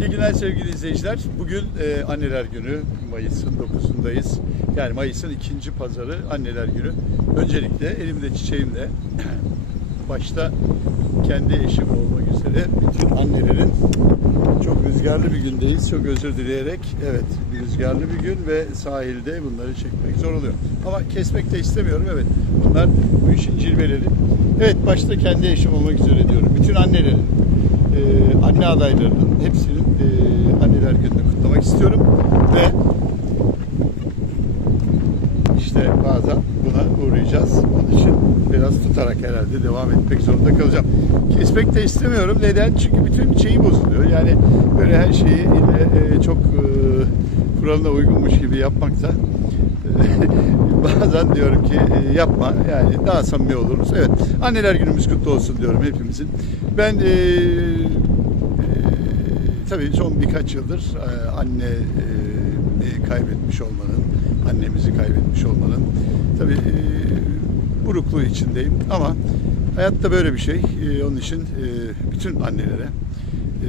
İyi günler sevgili izleyiciler. Bugün e, Anneler Günü, Mayıs'ın 9'undayız. Yani Mayıs'ın ikinci pazarı Anneler Günü. Öncelikle elimde çiçeğimle başta kendi eşim olmak üzere bütün annelerin çok rüzgarlı bir gündeyiz. Çok özür dileyerek evet rüzgarlı bir gün ve sahilde bunları çekmek zor oluyor. Ama kesmek de istemiyorum evet. Bunlar bu işin cilveleri. Evet başta kendi eşim olmak üzere diyorum. Bütün annelerin e, anne adaylarının hepsinin e, anneler gününü kutlamak istiyorum ve işte bazen buna uğrayacağız. Onun için biraz tutarak herhalde devam etmek zorunda kalacağım. Kesmek de istemiyorum. Neden? Çünkü bütün şeyi bozuluyor. Yani böyle her şeyi yine e, çok e, kuralına uygunmuş gibi yapmak da bazen diyorum ki e, yapma yani daha samimi oluruz. Evet anneler günümüz kutlu olsun diyorum hepimizin. Ben e, e, tabii son birkaç yıldır e, anne e, kaybetmiş olmanın, annemizi kaybetmiş olmanın tabii e, burukluğu içindeyim ama hayatta böyle bir şey. E, onun için e, bütün annelere e,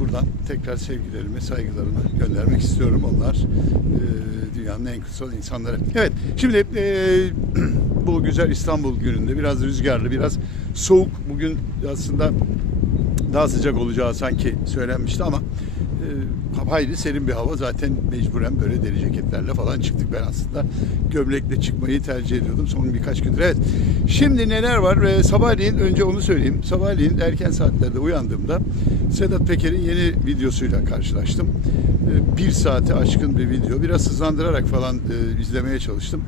buradan tekrar sevgilerimi, saygılarımı göndermek istiyorum. Onlar e, dünyanın en kutsal insanları. Evet, şimdi e, bu güzel İstanbul gününde biraz rüzgarlı, biraz soğuk. Bugün aslında daha sıcak olacağı sanki söylenmişti ama e, hayli serin bir hava. Zaten mecburen böyle deri ceketlerle falan çıktık. Ben aslında gömlekle çıkmayı tercih ediyordum son birkaç gündür. Evet. Şimdi neler var? E, sabahleyin önce onu söyleyeyim. Sabahleyin erken saatlerde uyandığımda Sedat Peker'in yeni videosuyla karşılaştım. E, bir saate aşkın bir video. Biraz hızlandırarak falan e, izlemeye çalıştım.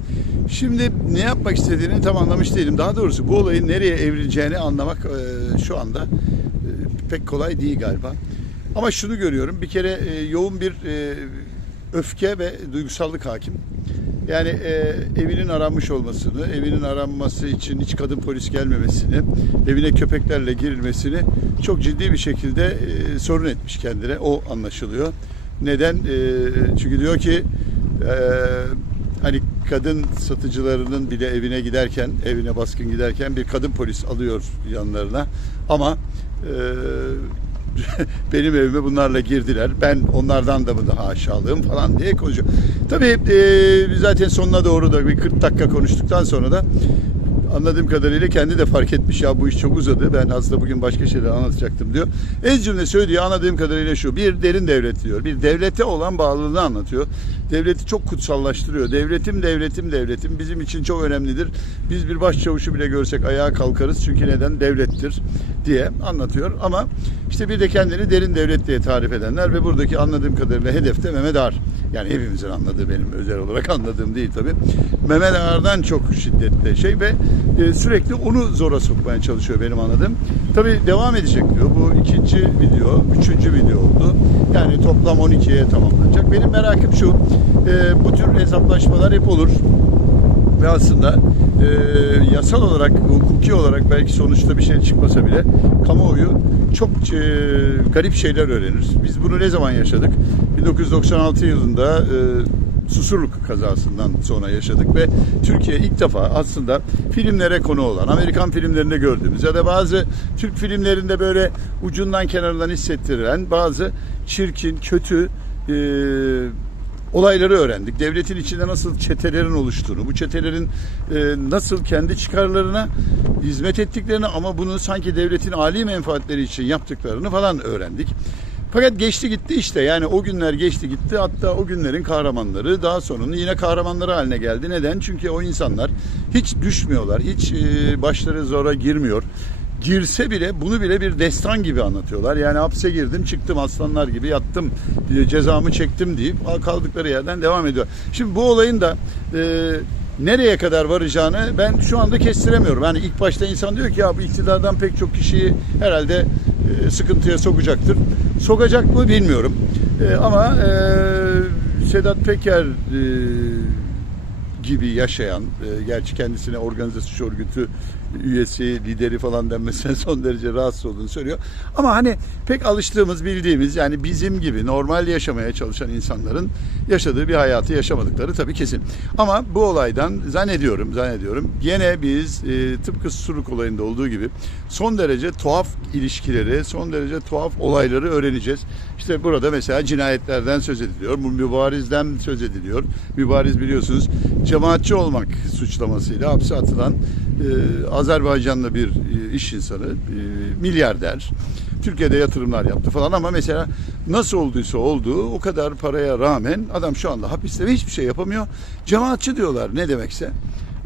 Şimdi ne yapmak istediğini tam anlamış değilim. Daha doğrusu bu olayın nereye evrileceğini anlamak e, şu anda e, pek kolay değil galiba. Ama şunu görüyorum. Bir kere e, yoğun bir e, öfke ve duygusallık hakim. Yani e, evinin aranmış olmasını, evinin aranması için hiç kadın polis gelmemesini, evine köpeklerle girilmesini çok ciddi bir şekilde e, sorun etmiş kendine. O anlaşılıyor. Neden? E, çünkü diyor ki e, hani kadın satıcılarının bile evine giderken, evine baskın giderken bir kadın polis alıyor yanlarına. Ama e, benim evime bunlarla girdiler. Ben onlardan da mı daha aşağılığım falan diye konuşuyor. Tabii e, zaten sonuna doğru da bir 40 dakika konuştuktan sonra da anladığım kadarıyla kendi de fark etmiş ya bu iş çok uzadı. Ben aslında bugün başka şeyler anlatacaktım diyor. Ez cümle söylüyor anladığım kadarıyla şu. Bir derin devlet diyor. Bir devlete olan bağlılığını anlatıyor. Devleti çok kutsallaştırıyor. Devletim devletim devletim bizim için çok önemlidir. Biz bir başçavuşu bile görsek ayağa kalkarız. Çünkü neden? Devlettir diye anlatıyor. Ama işte bir de kendini derin devlet diye tarif edenler ve buradaki anladığım kadarıyla hedefte Mehmet Ağar. Yani hepimizin anladığı benim özel olarak anladığım değil tabii. Mehmet Ağar'dan çok şiddetli şey ve e, sürekli onu zora sokmaya çalışıyor benim anladığım. Tabii devam edecek diyor. Bu ikinci video, üçüncü video oldu. Yani toplam 12'ye tamamlanacak. Benim merakım şu. E, bu tür hesaplaşmalar hep olur ve aslında e, yasal olarak, hukuki olarak belki sonuçta bir şey çıkmasa bile kamuoyu çok e, garip şeyler öğrenir. Biz bunu ne zaman yaşadık? 1996 yılında e, Susurluk kazasından sonra yaşadık ve Türkiye ilk defa aslında filmlere konu olan, Amerikan filmlerinde gördüğümüz ya da bazı Türk filmlerinde böyle ucundan kenarından hissettirilen bazı çirkin, kötü e, olayları öğrendik. Devletin içinde nasıl çetelerin oluştuğunu, bu çetelerin e, nasıl kendi çıkarlarına hizmet ettiklerini ama bunu sanki devletin âli menfaatleri için yaptıklarını falan öğrendik. Fakat geçti gitti işte yani o günler geçti gitti hatta o günlerin kahramanları daha sonunda yine kahramanları haline geldi. Neden? Çünkü o insanlar hiç düşmüyorlar, hiç e, başları zora girmiyor girse bile bunu bile bir destan gibi anlatıyorlar. Yani hapse girdim çıktım aslanlar gibi yattım e, cezamı çektim deyip kaldıkları yerden devam ediyor. Şimdi bu olayın da e, nereye kadar varacağını ben şu anda kestiremiyorum. Yani ilk başta insan diyor ki ya bu iktidardan pek çok kişiyi herhalde e, sıkıntıya sokacaktır. Sokacak mı bilmiyorum. E, ama e, Sedat Peker e, gibi yaşayan, e, gerçi kendisine organize suç örgütü üyesi, lideri falan denmesinden son derece rahatsız olduğunu söylüyor. Ama hani pek alıştığımız, bildiğimiz yani bizim gibi normal yaşamaya çalışan insanların yaşadığı bir hayatı yaşamadıkları tabii kesin. Ama bu olaydan zannediyorum, zannediyorum gene biz e, tıpkı Suruk olayında olduğu gibi son derece tuhaf ilişkileri, son derece tuhaf olayları öğreneceğiz. İşte burada mesela cinayetlerden söz ediliyor, bu mübarizden söz ediliyor. Mübariz biliyorsunuz cemaatçi olmak suçlamasıyla hapse atılan e, Azerbaycanlı bir e, iş insanı, e, milyarder. Türkiye'de yatırımlar yaptı falan ama mesela nasıl olduysa olduğu o kadar paraya rağmen adam şu anda hapiste ve hiçbir şey yapamıyor. Cemaatçi diyorlar ne demekse.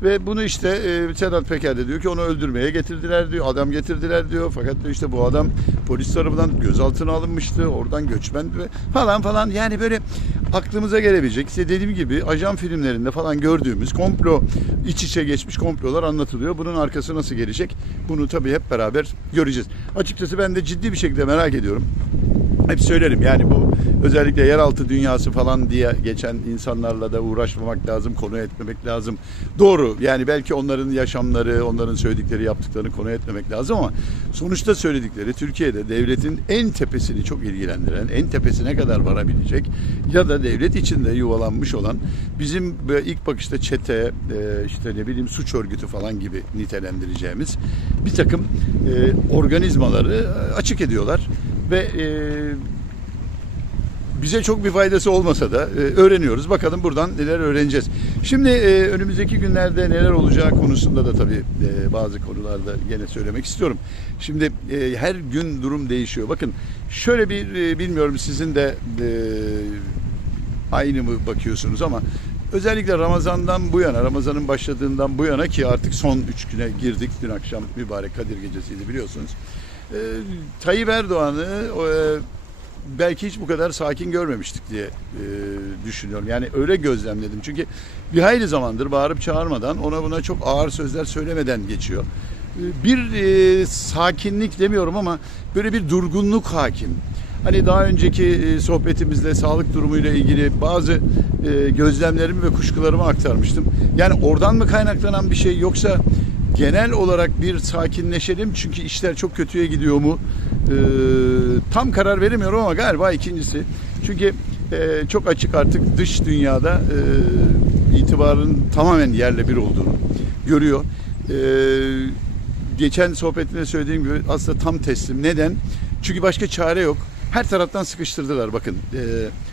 Ve bunu işte e, Sedat Peker de diyor ki onu öldürmeye getirdiler diyor. Adam getirdiler diyor. Fakat diyor işte bu adam polis tarafından gözaltına alınmıştı. Oradan göçmen falan falan. Yani böyle aklımıza gelebilecek. İşte dediğim gibi ajan filmlerinde falan gördüğümüz komplo iç içe geçmiş komplolar anlatılıyor. Bunun arkası nasıl gelecek? Bunu tabii hep beraber göreceğiz. Açıkçası ben de ciddi bir şekilde merak ediyorum. Hep söylerim yani bu özellikle yeraltı dünyası falan diye geçen insanlarla da uğraşmamak lazım, konu etmemek lazım. Doğru yani belki onların yaşamları, onların söyledikleri, yaptıklarını konu etmemek lazım ama sonuçta söyledikleri Türkiye'de devletin en tepesini çok ilgilendiren, en tepesine kadar varabilecek ya da devlet içinde yuvalanmış olan bizim ilk bakışta çete, e, işte ne bileyim suç örgütü falan gibi nitelendireceğimiz bir takım e, organizmaları e, açık ediyorlar ve e, bize çok bir faydası olmasa da e, öğreniyoruz. Bakalım buradan neler öğreneceğiz. Şimdi e, önümüzdeki günlerde neler olacağı konusunda da tabii e, bazı konularda gene söylemek istiyorum. Şimdi e, her gün durum değişiyor. Bakın şöyle bir e, bilmiyorum sizin de e, aynı mı bakıyorsunuz ama özellikle Ramazan'dan bu yana, Ramazan'ın başladığından bu yana ki artık son üç güne girdik. Dün akşam mübarek Kadir Gecesi'ydi biliyorsunuz. E, Tayyip Erdoğan'ı e, belki hiç bu kadar sakin görmemiştik diye e, düşünüyorum. Yani öyle gözlemledim. Çünkü bir hayli zamandır bağırıp çağırmadan ona buna çok ağır sözler söylemeden geçiyor. E, bir e, sakinlik demiyorum ama böyle bir durgunluk hakim. Hani daha önceki e, sohbetimizde sağlık durumuyla ilgili bazı e, gözlemlerimi ve kuşkularımı aktarmıştım. Yani oradan mı kaynaklanan bir şey yoksa genel olarak bir sakinleşelim çünkü işler çok kötüye gidiyor mu? Ee, tam karar veremiyorum ama galiba ikincisi. Çünkü e, çok açık artık dış dünyada e, itibarın tamamen yerle bir olduğunu görüyor. E, geçen sohbetinde söylediğim gibi aslında tam teslim. Neden? Çünkü başka çare yok. Her taraftan sıkıştırdılar bakın. E,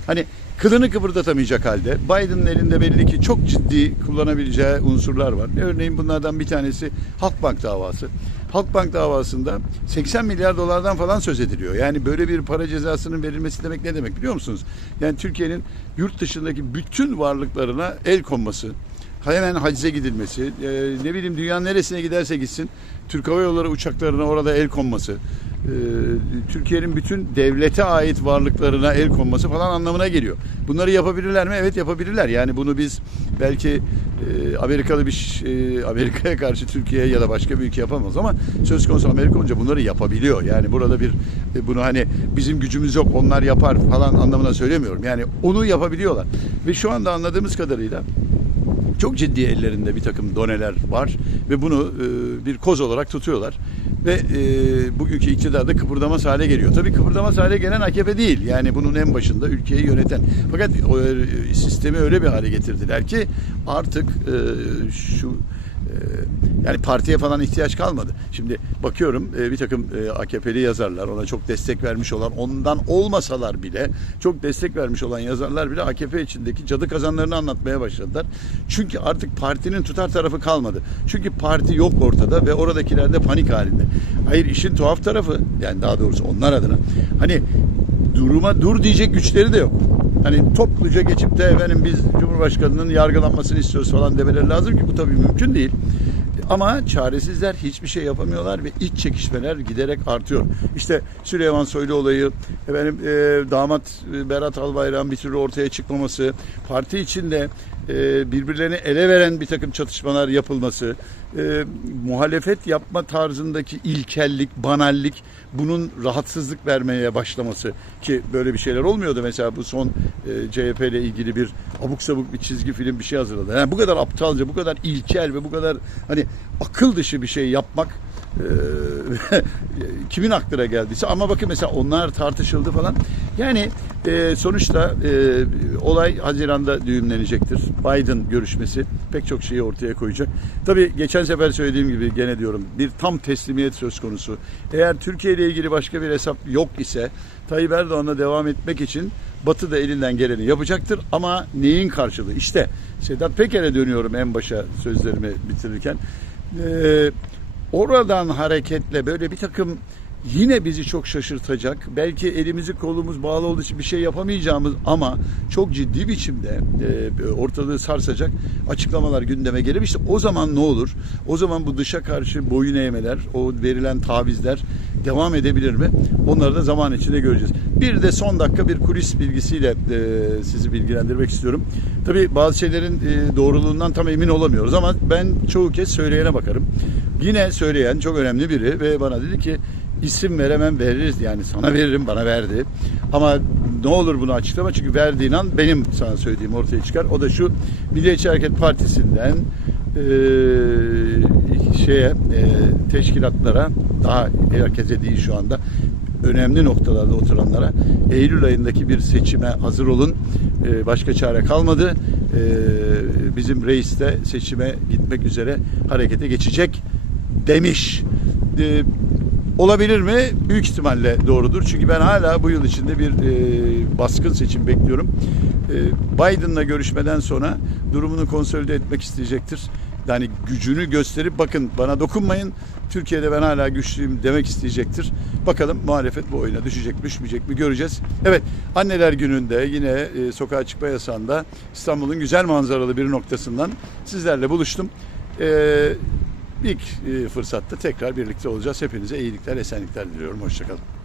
hani kılını kıpırdatamayacak halde. Biden'ın elinde belli ki çok ciddi kullanabileceği unsurlar var. Örneğin bunlardan bir tanesi Halkbank davası. Halkbank davasında 80 milyar dolardan falan söz ediliyor. Yani böyle bir para cezasının verilmesi demek ne demek biliyor musunuz? Yani Türkiye'nin yurt dışındaki bütün varlıklarına el konması, hemen hacize gidilmesi, e, ne bileyim dünyanın neresine giderse gitsin Türk Hava Yolları uçaklarına orada el konması, e, Türkiye'nin bütün devlete ait varlıklarına el konması falan anlamına geliyor. Bunları yapabilirler mi? Evet yapabilirler. Yani bunu biz belki e, Amerikalı bir e, Amerika'ya karşı Türkiye ya da başka bir ülke yapamaz ama söz konusu Amerika olunca bunları yapabiliyor. Yani burada bir e, bunu hani bizim gücümüz yok onlar yapar falan anlamına söylemiyorum. Yani onu yapabiliyorlar. Ve şu anda anladığımız kadarıyla çok ciddi ellerinde bir takım doneler var ve bunu e, bir koz olarak tutuyorlar. Ve e, bugünkü iktidar da kıpırdamaz hale geliyor. Tabii kıpırdamaz hale gelen AKP değil. Yani bunun en başında ülkeyi yöneten. Fakat o e, sistemi öyle bir hale getirdiler ki artık e, şu e, yani partiye falan ihtiyaç kalmadı. Şimdi bakıyorum e, bir takım e, AKP'li yazarlar ona çok destek vermiş olan ondan olmasalar bile çok destek vermiş olan yazarlar bile AKP içindeki cadı kazanlarını anlatmaya başladılar. Çünkü artık partinin tutar tarafı kalmadı. Çünkü parti yok ortada ve oradakiler de panik halinde. Hayır işin tuhaf tarafı yani daha doğrusu onlar adına hani duruma dur diyecek güçleri de yok. Hani topluca geçip de efendim biz Cumhurbaşkanı'nın yargılanmasını istiyoruz falan demeleri lazım ki bu tabii mümkün değil. Ama çaresizler hiçbir şey yapamıyorlar ve iç çekişmeler giderek artıyor. İşte Süleyman Soylu olayı, efendim e, damat e, Berat Albayrak'ın bir türlü ortaya çıkmaması, parti içinde birbirlerini ele veren bir takım çatışmalar yapılması, e, muhalefet yapma tarzındaki ilkellik, banallik bunun rahatsızlık vermeye başlaması ki böyle bir şeyler olmuyordu. Mesela bu son e, CHP ile ilgili bir abuk sabuk bir çizgi film bir şey hazırladı. Yani bu kadar aptalca, bu kadar ilkel ve bu kadar hani akıl dışı bir şey yapmak e, kimin aklına geldiyse ama bakın mesela onlar tartışıldı falan. Yani e, sonuçta e, olay Haziran'da düğümlenecektir. Biden görüşmesi pek çok şeyi ortaya koyacak. Tabii geçen sefer söylediğim gibi gene diyorum bir tam teslimiyet söz konusu. Eğer Türkiye ile ilgili başka bir hesap yok ise Tayyip Erdoğan'la devam etmek için Batı da elinden geleni yapacaktır ama neyin karşılığı? İşte Sedat Peker'e dönüyorum en başa sözlerimi bitirirken. Ee, oradan hareketle böyle bir takım yine bizi çok şaşırtacak. Belki elimizi kolumuz bağlı olduğu için bir şey yapamayacağımız ama çok ciddi biçimde e, ortalığı sarsacak açıklamalar gündeme gelir. İşte o zaman ne olur? O zaman bu dışa karşı boyun eğmeler, o verilen tavizler devam edebilir mi? Onları da zaman içinde göreceğiz. Bir de son dakika bir kulis bilgisiyle e, sizi bilgilendirmek istiyorum. Tabii bazı şeylerin e, doğruluğundan tam emin olamıyoruz ama ben çoğu kez söyleyene bakarım. Yine söyleyen çok önemli biri ve bana dedi ki isim veremem veririz yani sana veririm bana verdi. Ama ne olur bunu açıklama çünkü verdiğin an benim sana söylediğim ortaya çıkar. O da şu Milliyetçi Hareket Partisi'nden e, şeye e, teşkilatlara daha herkese değil şu anda önemli noktalarda oturanlara Eylül ayındaki bir seçime hazır olun. E, başka çare kalmadı. E, bizim reis de seçime gitmek üzere harekete geçecek demiş. E, olabilir mi? Büyük ihtimalle doğrudur. Çünkü ben hala bu yıl içinde bir e, baskın seçim bekliyorum. E, Biden'la görüşmeden sonra durumunu konsolide etmek isteyecektir. Yani gücünü gösterip bakın bana dokunmayın. Türkiye'de ben hala güçlüyüm demek isteyecektir. Bakalım muhalefet bu oyuna düşecek mi düşmeyecek mi göreceğiz. Evet anneler gününde yine e, sokağa çıkma yasağında İstanbul'un güzel manzaralı bir noktasından sizlerle buluştum. E, ilk e, fırsatta tekrar birlikte olacağız. Hepinize iyilikler, esenlikler diliyorum. Hoşçakalın.